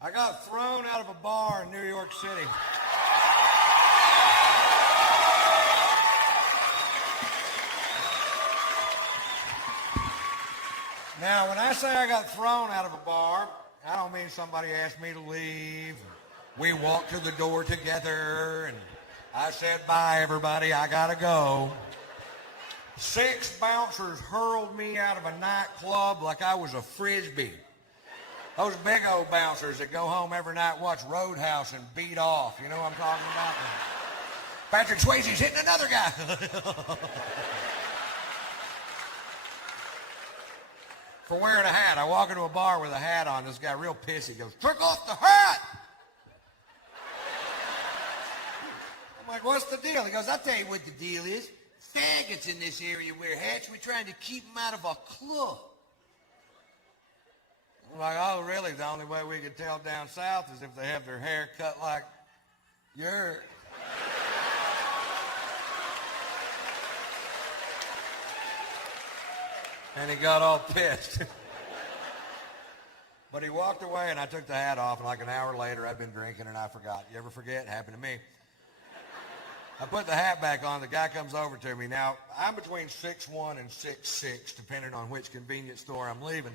I got thrown out of a bar in New York City. Now, when I say I got thrown out of a bar, I don't mean somebody asked me to leave. We walked to the door together, and I said, bye, everybody, I gotta go. 6 bouncers hurled me out of a nightclub like I was a Frisbee. Those big old bouncers that go home every night, watch Roadhouse, and beat off. You know what I'm talking about? Patrick Swayze's hitting another guy. For wearing a hat. I walk into a bar with a hat on. This guy real pissy goes, took off the hat! I'm like, what's the deal? He goes, I'll tell you what the deal is. Faggots in this area wear hats. We're trying to keep them out of our club. I'm like, oh, really? The only way we can tell down south is if they have their hair cut like yours. And he got all pissed. But he walked away, and I took the hat off, and like an hour later, I'd been drinking, and I forgot. You ever forget? It happened to me. I put the hat back on. The guy comes over to me. Now, I'm between 6'1" and 6'6", depending on which convenience store I'm leaving.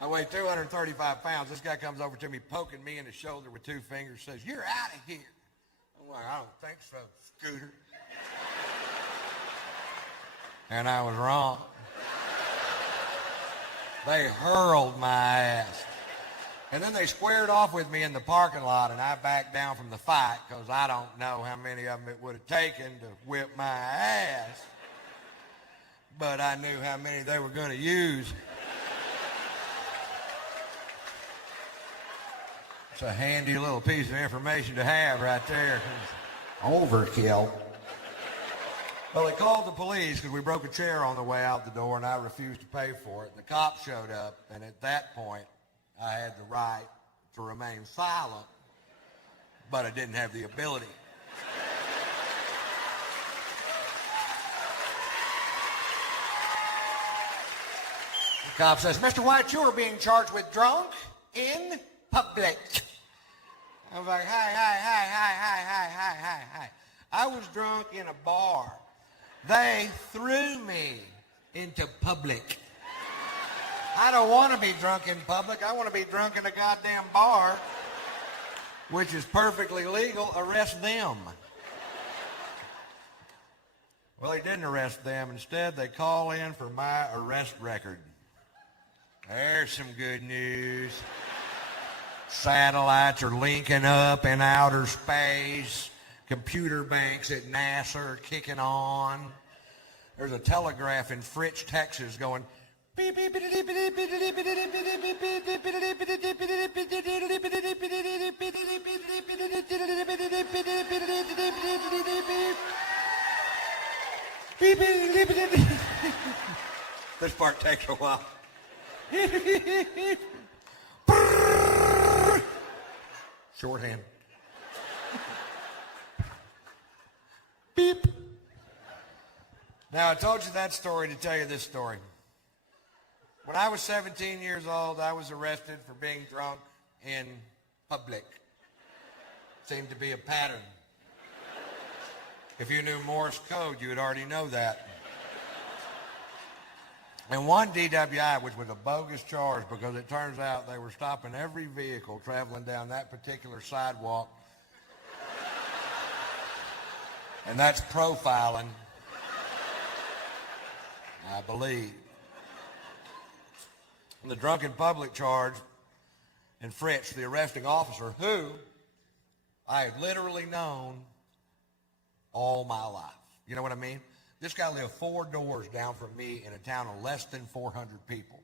I weigh 235 pounds. This guy comes over to me, poking me in the shoulder with 2 fingers, says, you're out of here. I'm like, I don't think so, Scooter. And I was wrong. They hurled my ass. And then they squared off with me in the parking lot, and I backed down from the fight because I don't know how many of them it would have taken to whip my ass. But I knew how many they were going to use. It's a handy little piece of information to have right there. Overkill. Well, they called the police because we broke a chair on the way out the door, and I refused to pay for it. The cops showed up, and at that point, I had the right to remain silent, but I didn't have the ability. The cop says, Mr. White, you are being charged with drunk in public. I was like, hi. I was drunk in a bar. They threw me into public. I don't want to be drunk in public. I want to be drunk in a goddamn bar, which is perfectly legal. Arrest them. Well, he didn't arrest them. Instead, they call in for my arrest record. There's some good news. Satellites are linking up in outer space. Computer banks at NASA are kicking on. There's a telegraph in Fritch, Texas going beep, beep, beep, beep, beep, beep, beep, beep, beep, beep. This part takes a while. Shorthand. Beep. Now, I told you that story to tell you this story. When I was 17 years old, I was arrested for being drunk in public. Seemed to be a pattern. If you knew Morse code, you would already know that. And one DWI, which was a bogus charge because it turns out they were stopping every vehicle traveling down that particular sidewalk. And that's profiling, I believe. The drunken public charge in Fritch, the arresting officer, who I had literally known all my life. You know what I mean? This guy lived 4 doors down from me in a town of less than 400 people.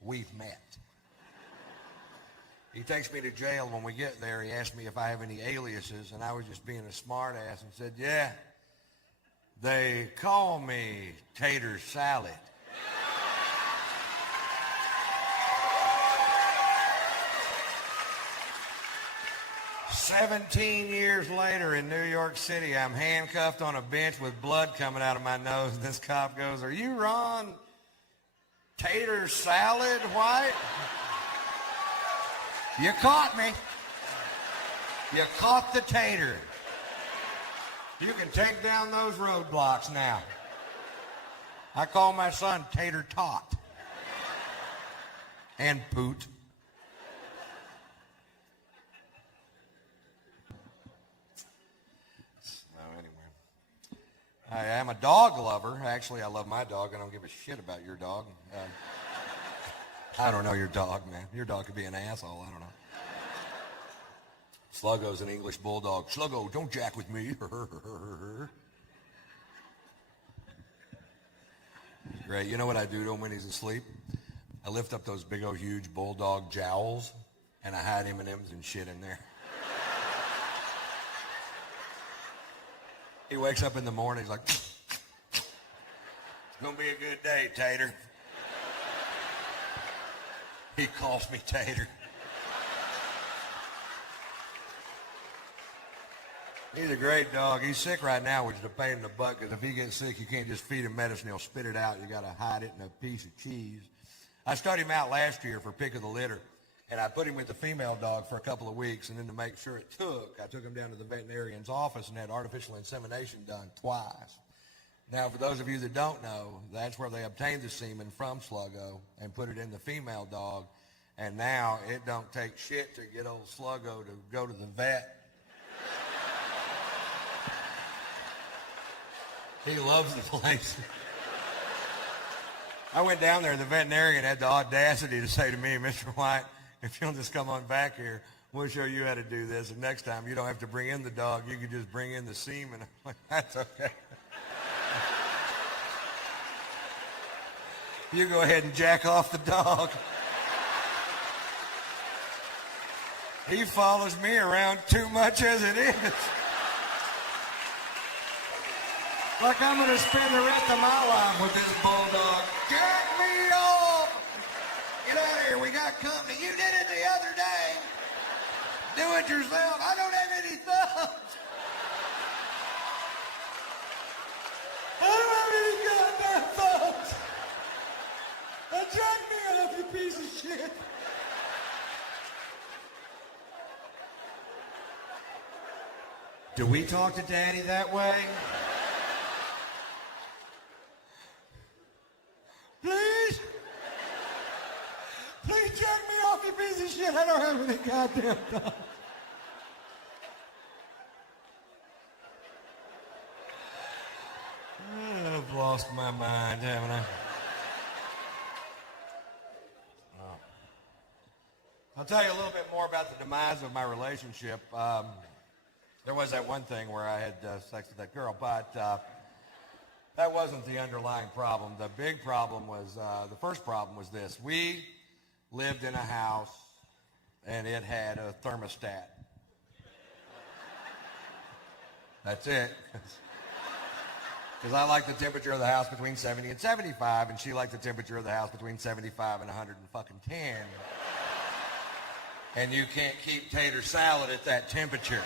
We've met. He takes me to jail. When we get there, he asked me if I have any aliases, and I was just being a smart ass and said, yeah, they call me Tater Salad. "17 years later in New York City, I'm handcuffed on a bench with blood coming out of my nose. And this cop goes, are you Ron Tater Salad White? You caught me. You caught the tater. You can take down those roadblocks now. I call my son Tater Tot. And Poot. I am a dog lover. Actually, I love my dog. I don't give a shit about your dog. I don't know your dog, man. Your dog could be an asshole. I don't know. Sluggo's an English bulldog. Sluggo, don't jack with me. Great. You know what I do to him when he's asleep? I lift up those big old huge bulldog jowls and I hide M&Ms and shit in there. He wakes up in the morning, he's like, it's gonna be a good day, Tater. He calls me Tater. He's a great dog. He's sick right now, which is a pain in the butt, because if he gets sick, you can't just feed him medicine, he'll spit it out. You gotta hide it in a piece of cheese. I studied him out last year for pick of the litter, and I put him with the female dog for a couple of weeks, and then to make sure it took, I took him down to the veterinarian's office and had artificial insemination done twice. Now, for those of you that don't know, that's where they obtained the semen from Sluggo and put it in the female dog, and now it don't take shit to get old Sluggo to go to the vet. He loves the place. I went down there, the veterinarian had the audacity to say to me, Mr. White, if you'll just come on back here, we'll show you how to do this. And next time, you don't have to bring in the dog. You can just bring in the semen. I'm like, that's okay. You go ahead and jack off the dog. He follows me around too much as it is. Like I'm going to spend the rest of my life with this bulldog. Jack me off! Get out of here, we got company. You did it the other day. Do it yourself. I don't have any thumbs. I don't have any goddamn thumbs. Jack me off, you piece of shit. Do we talk to Daddy that way? Please? Please jack me off, you piece of shit. I don't have any goddamn thumbs. I've lost my mind, haven't I? I'll tell you a little bit more about the demise of my relationship. There was that one thing where I had sex with that girl, but that wasn't the underlying problem. The big problem was, the first problem was this. We lived in a house, and it had a thermostat. That's it. Because I like the temperature of the house between 70 and 75, and she liked the temperature of the house between 75 and 110. And you can't keep tater salad at that temperature.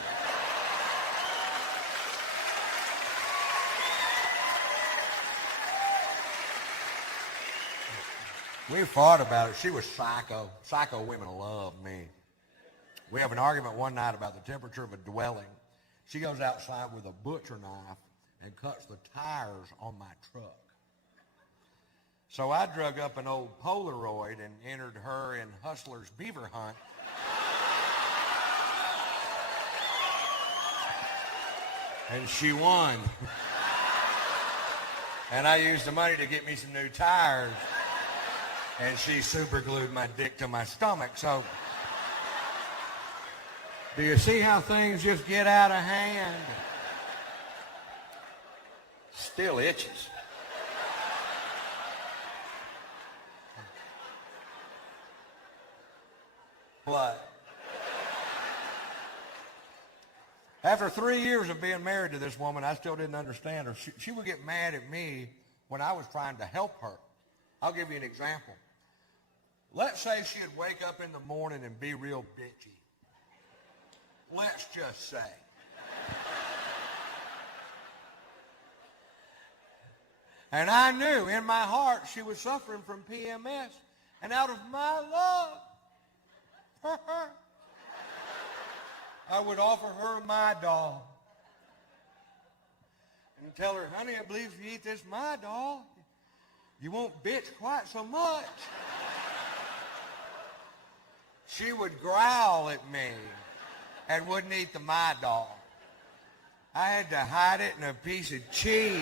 We fought about it. She was psycho. Psycho women love me. We have an argument one night about the temperature of a dwelling. She goes outside with a butcher knife and cuts the tires on my truck. So I drug up an old Polaroid and entered her in Hustler's beaver hunt. And she won. And I used the money to get me some new tires. And she super glued my dick to my stomach. So, do you see how things just get out of hand? Still itches. What? After 3 years of being married to this woman, I still didn't understand her. She would get mad at me when I was trying to help her. I'll give you an example. Let's say she'd wake up in the morning and be real bitchy. Let's just say. And I knew in my heart she was suffering from PMS. And out of my love for her, I would offer her my doll and tell her, honey, I believe if you eat this my doll, you won't bitch quite so much. She would growl at me and wouldn't eat the my doll. I had to hide it in a piece of cheese.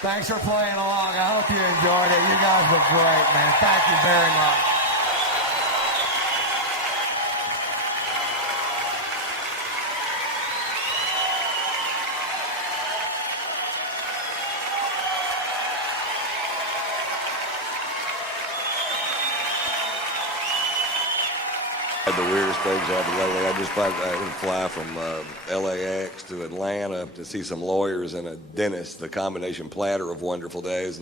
Thanks for playing along. I hope you enjoyed it. You guys were great, man. Thank you very much. The weirdest things happened lately. I just I had to fly from LAX to Atlanta to see some lawyers and a dentist, the combination platter of wonderful days.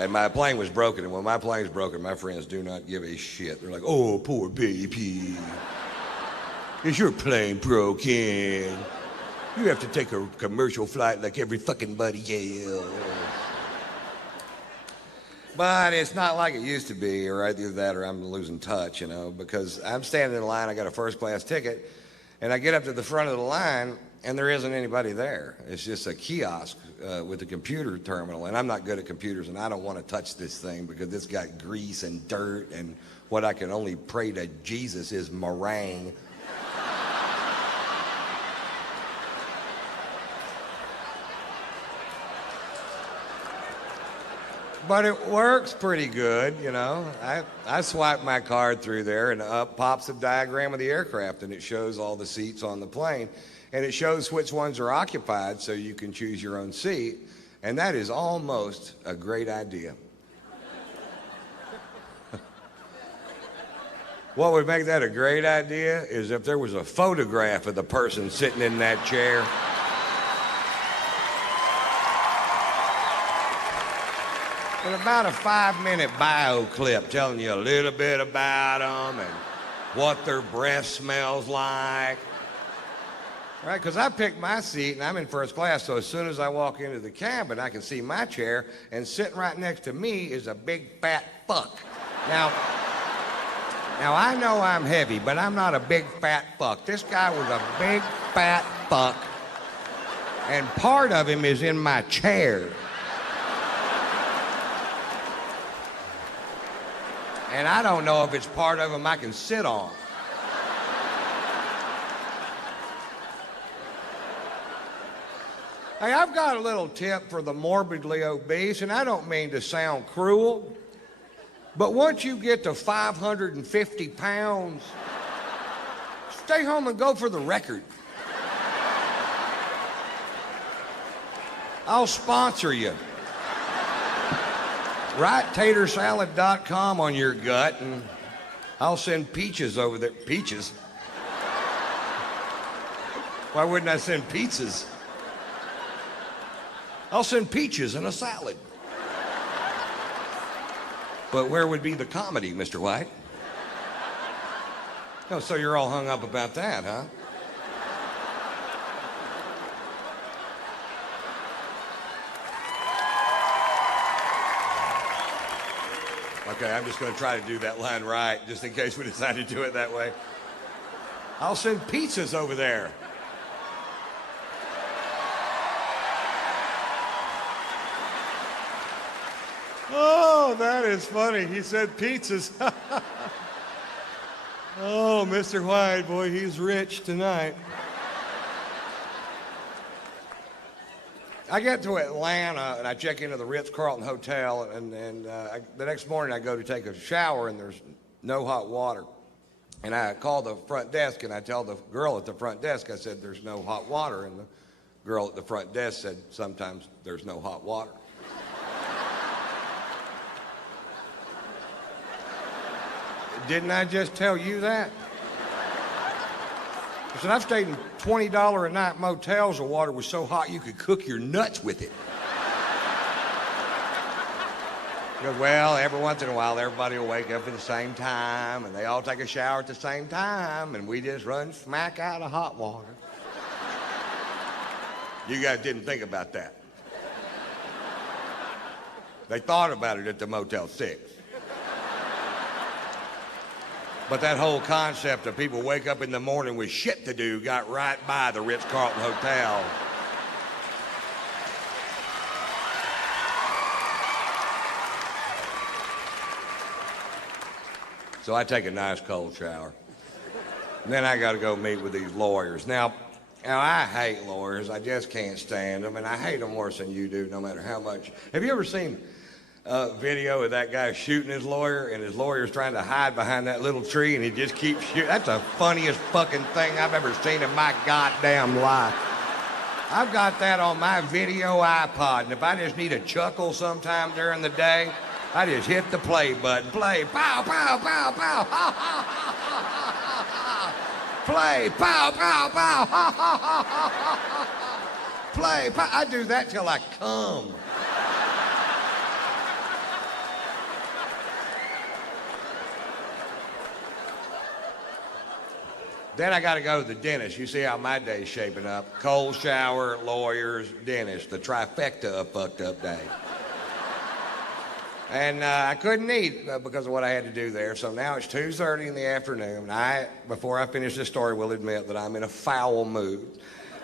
And my plane was broken. And when my plane's broken, my friends do not give a shit. They're like, oh, poor baby. Is your plane broken? You have to take a commercial flight like every fucking buddy else. But it's not like it used to be, or either that or I'm losing touch, you know, because I'm standing in line, I got a first class ticket, and I get up to the front of the line, and there isn't anybody there. It's just a kiosk with a computer terminal, and I'm not good at computers, and I don't want to touch this thing because it's got grease and dirt, and what I can only pray to Jesus is meringue. But it works pretty good, you know. I swipe my card through there and up pops a diagram of the aircraft and it shows all the seats on the plane and it shows which ones are occupied so you can choose your own seat. And that is almost a great idea. What would make that a great idea is if there was a photograph of the person sitting in that chair. And about a 5-minute bio clip telling you a little bit about them and what their breath smells like. Right, because I picked my seat and I'm in first class, so as soon as I walk into the cabin, I can see my chair, and sitting right next to me is a big fat fuck. Now I know I'm heavy, but I'm not a big fat fuck. This guy was a big fat fuck, and part of him is in my chair. And I don't know if it's part of them I can sit on. Hey, I've got a little tip for the morbidly obese, and I don't mean to sound cruel, but once you get to 550 pounds, stay home and go for the record. I'll sponsor you. Write tatersalad.com on your gut, and I'll send peaches over there. Peaches? Why wouldn't I send pizzas? I'll send peaches in a salad. But where would be the comedy, Mr. White? Oh, so you're all hung up about that, huh? Okay, I'm just going to try to do that line right, just in case we decide to do it that way. I'll send pizzas over there. Oh, that is funny. He said pizzas. Oh, Mr. White, boy, he's rich tonight. I get to Atlanta and I check into the Ritz-Carlton Hotel, and the next morning I go to take a shower and there's no hot water. And I call the front desk and I tell the girl at the front desk, I said, there's no hot water. And the girl at the front desk said, sometimes there's no hot water. Didn't I just tell you that? I said, I've stayed in $20 a night motels where water was so hot you could cook your nuts with it. He goes, well, every once in a while everybody will wake up at the same time and they all take a shower at the same time and we just run smack out of hot water. You guys didn't think about that. They thought about it at the Motel 6. But that whole concept of people wake up in the morning with shit to do got right by the Ritz-Carlton Hotel. So I take a nice cold shower. And then I got to go meet with these lawyers. Now, I hate lawyers. I just can't stand them, and I hate them worse than you do, no matter how much. Have you ever seen a video of that guy shooting his lawyer, and his lawyer's trying to hide behind that little tree, and he just keeps shooting? That's the funniest fucking thing I've ever seen in my goddamn life. I've got that on my video iPod, and if I just need a chuckle sometime during the day, I just hit the play button. Play, pow, pow, pow, pow, ha, ha, ha, ha, ha, ha. Play, pow, pow, pow, ha, ha, ha, ha, ha. Play, pow. I do that till I come. Then I got to go to the dentist. You see how my day's shaping up. Cold shower, lawyers, dentist. The trifecta of fucked up day. And I couldn't eat because of what I had to do there. So now it's 2:30 in the afternoon. Before I finish this story, will admit that I'm in a foul mood.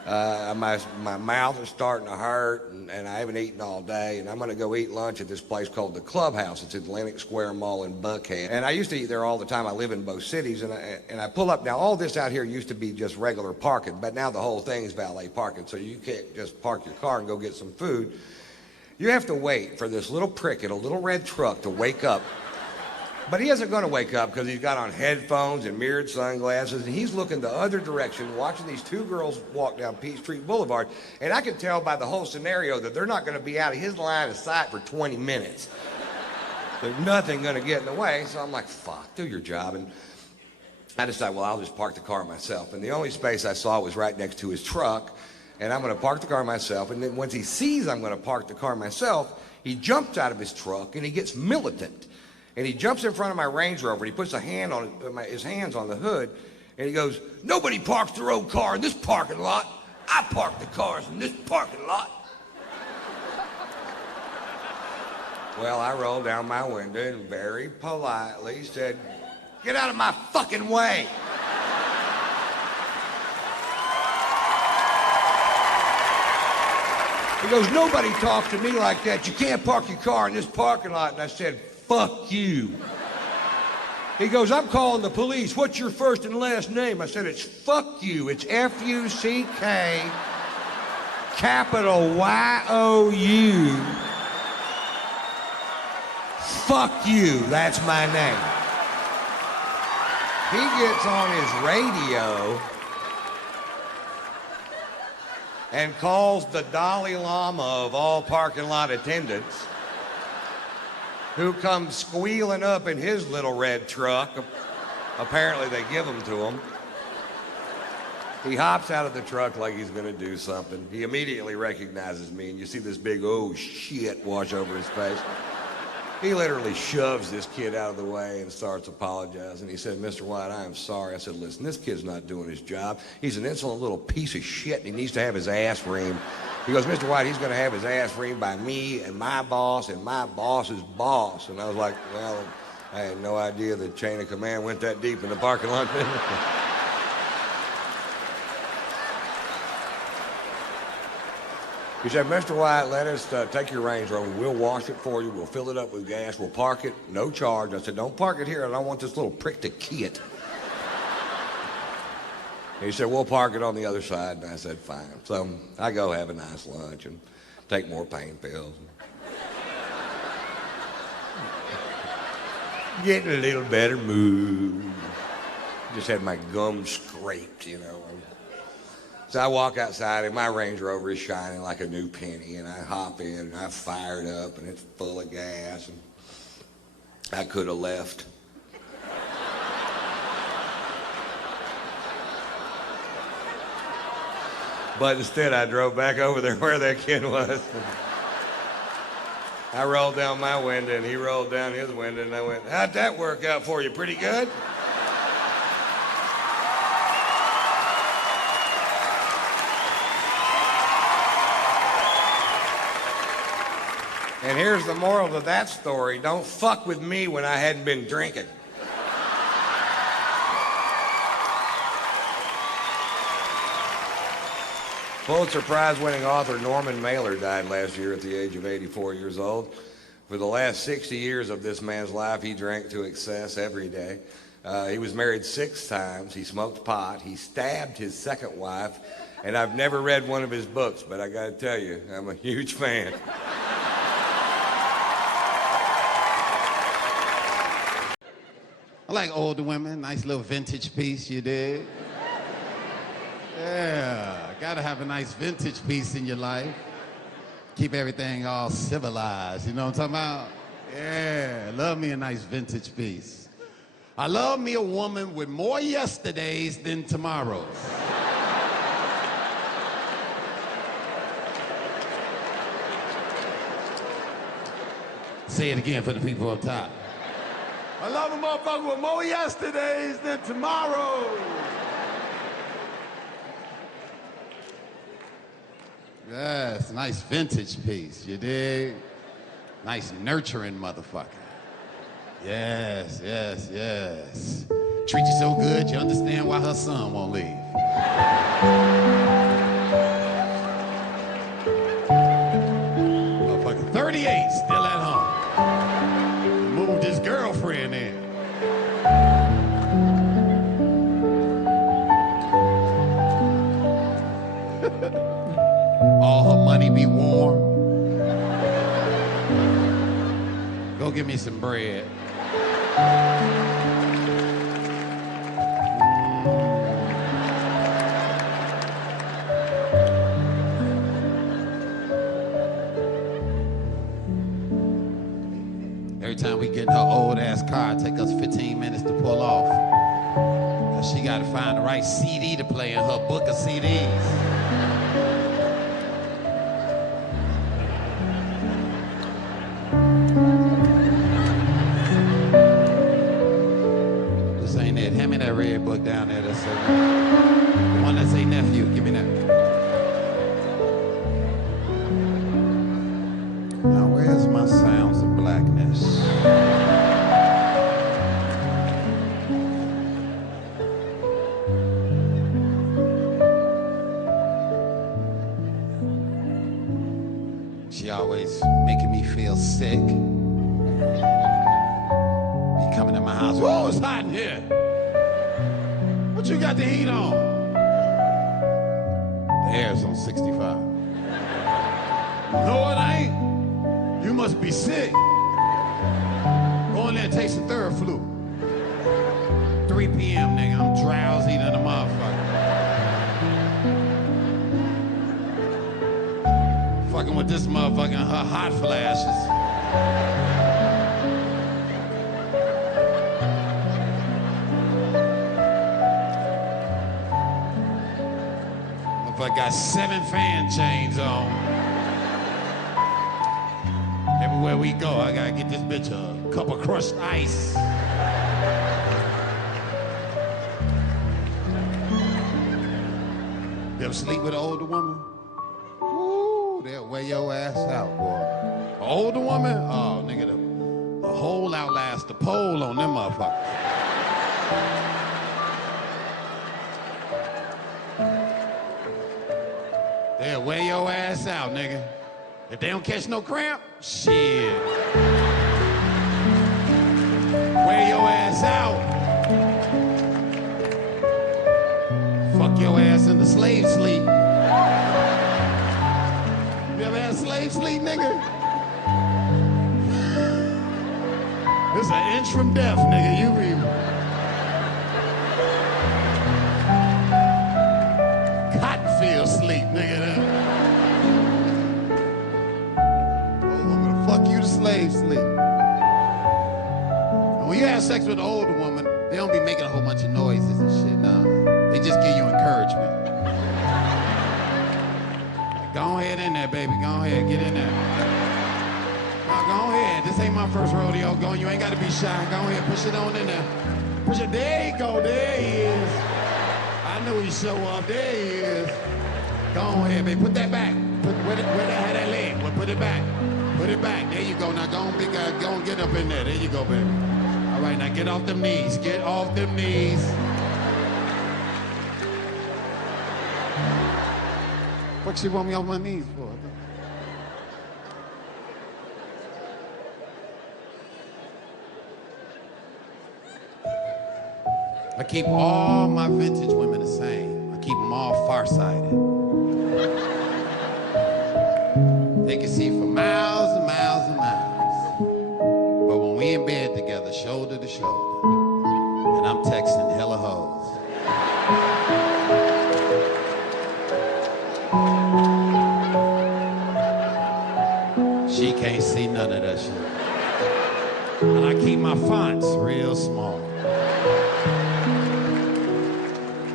My mouth is starting to hurt, and I haven't eaten all day. And I'm going to go eat lunch at this place called the Clubhouse. It's at Atlantic Square Mall in Buckhead. And I used to eat there all the time. I live in both cities. And I pull up. Now, all this out here used to be just regular parking. But now the whole thing is valet parking. So you can't just park your car and go get some food. You have to wait for this little prick in a little red truck to wake up. But he isn't going to wake up because he's got on headphones and mirrored sunglasses, and he's looking the other direction, watching these two girls walk down Peachtree Boulevard. And I can tell by the whole scenario that they're not going to be out of his line of sight for 20 minutes. There's nothing going to get in the way. So I'm like, fuck, do your job. And I decided, well, I'll just park the car myself. And the only space I saw was right next to his truck. And I'm going to park the car myself. And then once he sees I'm going to park the car myself, he jumps out of his truck and he gets militant. And he jumps in front of my Range Rover. And he puts his hands on the hood. And he goes, nobody parks their own car in this parking lot. I park the cars in this parking lot. Well, I rolled down my window and very politely said, get out of my fucking way. He goes, nobody talks to me like that. You can't park your car in this parking lot. And I said, fuck you. He goes, I'm calling the police. What's your first and last name? I said, it's fuck you. It's F-U-C-K, capital Y-O-U. Fuck you. That's my name. He gets on his radio and calls the Dalai Lama of all parking lot attendants, who comes squealing up in his little red truck. Apparently they give them to him. He hops out of the truck like he's going to do something. He immediately recognizes me, and you see this big, oh shit, wash over his face. He literally shoves this kid out of the way and starts apologizing. He said, Mr. White, I am sorry. I said, listen, this kid's not doing his job. He's an insolent little piece of shit, and he needs to have his ass reamed. He goes, Mr. White, he's going to have his ass reamed by me and my boss's boss. And I was like, well, I had no idea the chain of command went that deep in the parking lot. He said, Mr. White, let us take your Range Rover. We'll wash it for you. We'll fill it up with gas. We'll park it, no charge. I said, don't park it here. I don't want this little prick to key it. He said, we'll park it on the other side. And I said, fine. So I go have a nice lunch and take more pain pills. Getting a little better mood. Just had my gums scraped, you know. So I walk outside and my Range Rover is shining like a new penny, and I hop in and I fire it up and it's full of gas, and I could have left. But instead I drove back over there where that kid was. I rolled down my window and he rolled down his window, and I went, how'd that work out for you? Pretty good? And here's the moral of that story. Don't fuck with me when I hadn't been drinking. Pulitzer Prize-winning author Norman Mailer died last year at the age of 84 years old. For the last 60 years of this man's life, he drank to excess every day. He was married 6 times. He smoked pot. He stabbed his second wife. And I've never read one of his books, but I got to tell you, I'm a huge fan. I like older women. Nice little vintage piece, you dig? Yeah, gotta have a nice vintage piece in your life. Keep everything all civilized, you know what I'm talking about? Yeah, love me a nice vintage piece. I love me a woman with more yesterdays than tomorrows. Say it again for the people up top. I love a motherfucker with more yesterdays than tomorrows. Yes, nice vintage piece, you dig? Nice nurturing motherfucker. Yes, yes, yes. Treat you so good, you understand why her son won't leave. Motherfucker, 38, still at home. Moved his girlfriend in. All her money be warm. Go get me some bread. Every time we get in her old ass car, it take us 15 minutes to pull off. 'Cause she gotta find the right CD to play in her book of CDs. This ain't it. Hand me that red book down there. That's the one that say nephew. Give me that. Now where's my sounds of blackness? She always making me feel sick. Be coming to my house. Oh, it's hot in here. What you got the heat on? The air's on 65. No, it ain't. You must be sick. Go in there and take some Thermoflu. 3 p.m., nigga. I'm drowsy than a motherfucker. Fucking with this motherfucker and her hot flashes. Motherfucker got 7 fan chains on. Everywhere we go, I gotta get this bitch a cup of crushed ice. You ever sleep with an older woman? Ooh, they'll wear your ass out, boy. An older woman? Oh, nigga, the hole outlasts the pole on them motherfuckers. They'll wear your ass out, nigga. If they don't catch no cramp, shit. Wear your ass out. Fuck your ass into slave sleep. You ever had slave sleep, nigga? It's an inch from death, nigga. You be cottonfield sleep, nigga. Fuck you to slave sleep. And when you have sex with an older woman, they don't be making a whole bunch of noises and shit, nah. They just give you encouragement. Like, go ahead in there, baby. Go ahead, get in there. No, go ahead. This ain't my first rodeo. Go, you ain't gotta be shy. Go ahead, push it on in there. Push it. There you go. There he is. I knew he'd show up. There he is. Go ahead, baby. Put that back. Where that had that leg? Well, put it back. Put it back. There you go. Now go on, big guy. Go and get up in there. There you go, baby. All right, now get off them knees. Get off them knees. What she want me on my knees for? I keep all my vintage women the same. I keep them all farsighted. They can see for miles and miles and miles. But when we in bed together, shoulder to shoulder, and I'm texting hella hoes. She can't see none of that shit. And I keep my fonts real small.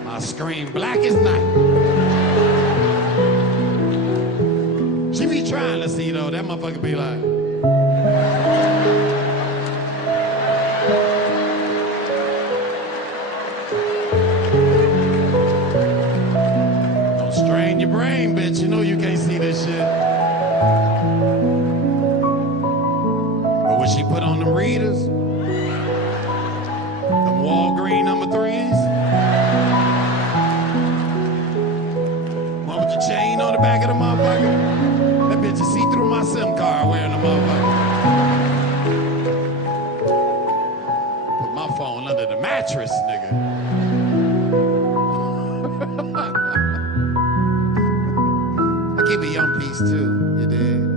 My screen black as night. She be trying to see though, that motherfucker be like. Don't strain your brain, bitch. You know you can't see this shit. But when she put on them readers, them Walgreen number 3s, one with the chain on the back of the motherfucker, that bitch is see through my SIM card wearing the motherfucker. Put my phone under the mattress, nigga. I keep a young piece too, you dig?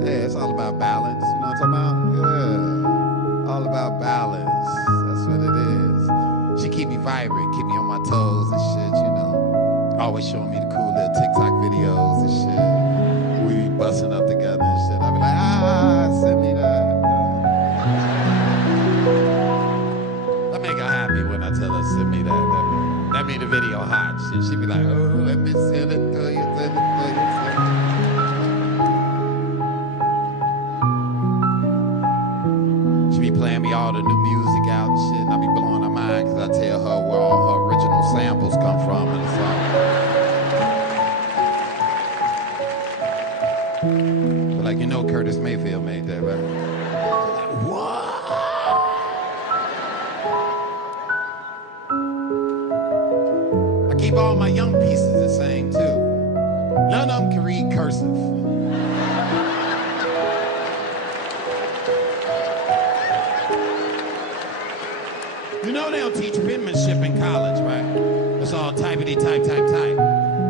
Yeah, it's all about balance, you know what I'm talking about? Yeah, all about balance, that's what it is. She keep me vibrant, keep me on my toes and shit, you know. Always showing me the cool little TikTok videos and shit. We be busting up together and shit. I be like, send me that. I make her happy when I tell her, send me that. That made the video hot. She be like, oh, let me send it to you, send it to you, send it. She be playing me all the new music out and shit, and I be blowing her mind because I tell her where all her original samples come from in the song. But like, you know Curtis Mayfield made that, right? Like, what? I keep all my young pieces the same, too. None of them can read cursive. You know they don't teach penmanship in college, right? It's all typity type, type, type.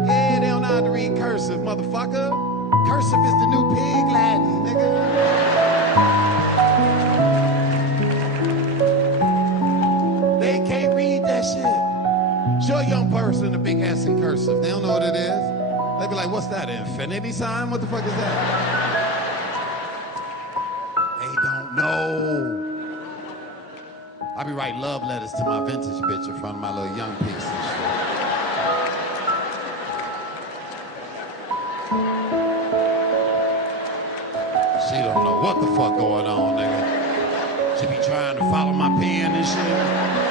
Yeah, they don't know how to read cursive, motherfucker. Cursive is the new pig Latin, nigga. They can't read that shit. Show a young person a big S in cursive. They don't know what it is. They be like, what's that, an infinity sign? What the fuck is that? They don't know. I be writing love letters to my vintage bitch in front of my little young piece and shit. She don't know what the fuck going on, nigga. She be trying to follow my pen and shit.